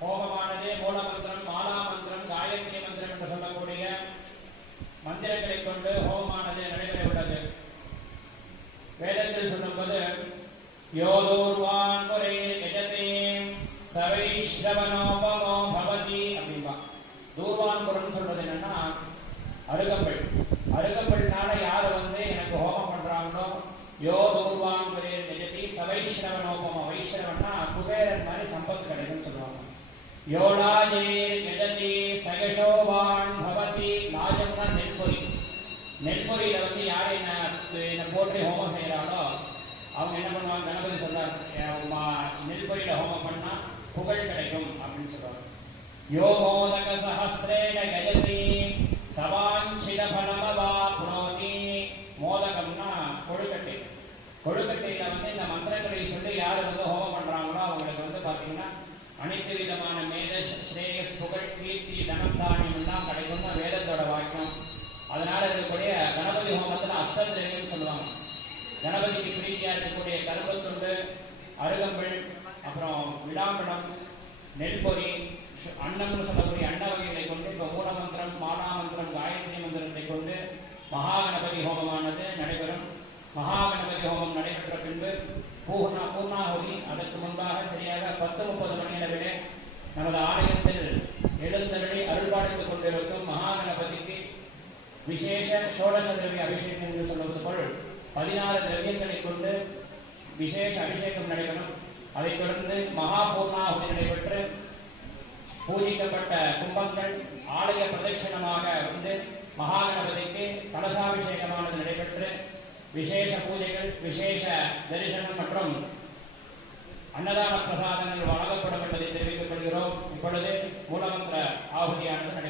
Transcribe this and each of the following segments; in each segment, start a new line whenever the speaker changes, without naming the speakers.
ஹோமமானது மூலமந்திரம் மாலா மந்திரம் காயத்ரி மந்திரம் என்று சொல்லக்கூடிய மந்திரங்களைக் கொண்டு ஹோமமானது நடைபெற உள்ளது வேதத்தில் சொல்லும்போது யோதூர்வான் அருகம்பல். அருகம்பல்னால யார் வந்து எனக்கு ஹோமம் பண்றாங்களோ யோ தூர்வான் முறை சவைஷ்ணவன் சவைஷ்ரவனோபமோ வைஷ்ரவன்னா குபேரன் மாதிரி சம்பத்து கிடைக்கும் சொல்லுவாங்க. யோலாஜேர் எஜதி சகசோபான் பவதி லாஜம்னா நெல்பொறி நெல்பொறியில வந்து யார் என்ன என்ன போற்றி ஹோமம் செய்யறாங்களோ அவங்க என்ன பண்ணுவாங்க? கணபதி சொல்றார் "என் நெல்பொறியில ஹோமம் பண்ணா புகழ் கிடைக்கும் அப்படின்னு சொல்றாங்க யோ மோதக சஹசிரேன கஜதி சவாஞ்சித புனோதி மோதகம்னா கொழுக்கட்டை. கொழுக்கட்டையில வந்து இந்த மந்திரங்களை சொல்லி யார் வந்து ஹோமம் பண்றாங்களோ அவங்களுக்கு வந்து பாத்தீங்கன்னா அனைத்து விதமான மேத ஸ்ரேயஸ் புகழ் கீர்த்தி தனம் தானியம் எல்லாம் கிடைக்கும்னு வேதத்தோட வாக்கியம். அதனால இருக்கக்கூடிய கணபதி ஹோமத்துல அஷ்டதிரவியம் சொல்லுவாங்க. கணபதிக்கு பிரீத்தியா இருக்கக்கூடிய கரும்பத்துண்டு அருகம்பிள் அப்புறம் விளாம்பழம் நெல்பொரி சு- சொல்லக்கூடிய அன்ன வகைகளை கொண்டு இப்போ மூலமந்திரம் மானாமந்திரம் காயத்ரி மந்திரத்தை கொண்டு மகாகணபதி ஹோமமானது நடைபெறும். மகாகணபதி ஹோமம் நடைபெற்ற பின்பு பூர்ணா பூர்ணாகுதி அதற்கு முன்பாக சரியாக பத்து முப்பது மணி அளவிலே நமது ஆலயத்தில் எழுந்தருளி அருள்பாடித்துக் கொண்டிருக்கும் மகாகணபதிக்கு விசேஷ சோடச திரவிய அபிஷேகம் என்று சொல்வது போல் பதினாறு திரவியங்களை கொண்டு விசேஷ அபிஷேகம் நடைபெறும். அதைத் தொடர்ந்து மகா பூர்ணாகுதி நடைபெற்று பூஜிக்கப்பட்ட கும்பங்கள் ஆலய பிரதட்சிணமாக வந்து மகாகணபதிக்கு கலசாபிஷேகமானது நடைபெற்று விசேஷ பூஜைகள் விசேஷ தரிசனம் மற்றும் அன்னதான பிரசாதங்கள் வழங்கப்படும் என்பதை தெரிவிக்கப்படுகிறோம் இப்பொழுது மூலமந்திர ஆகுதியானது
நடைபெற்றது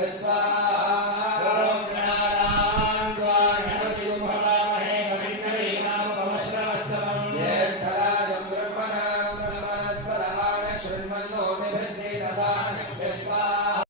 Besar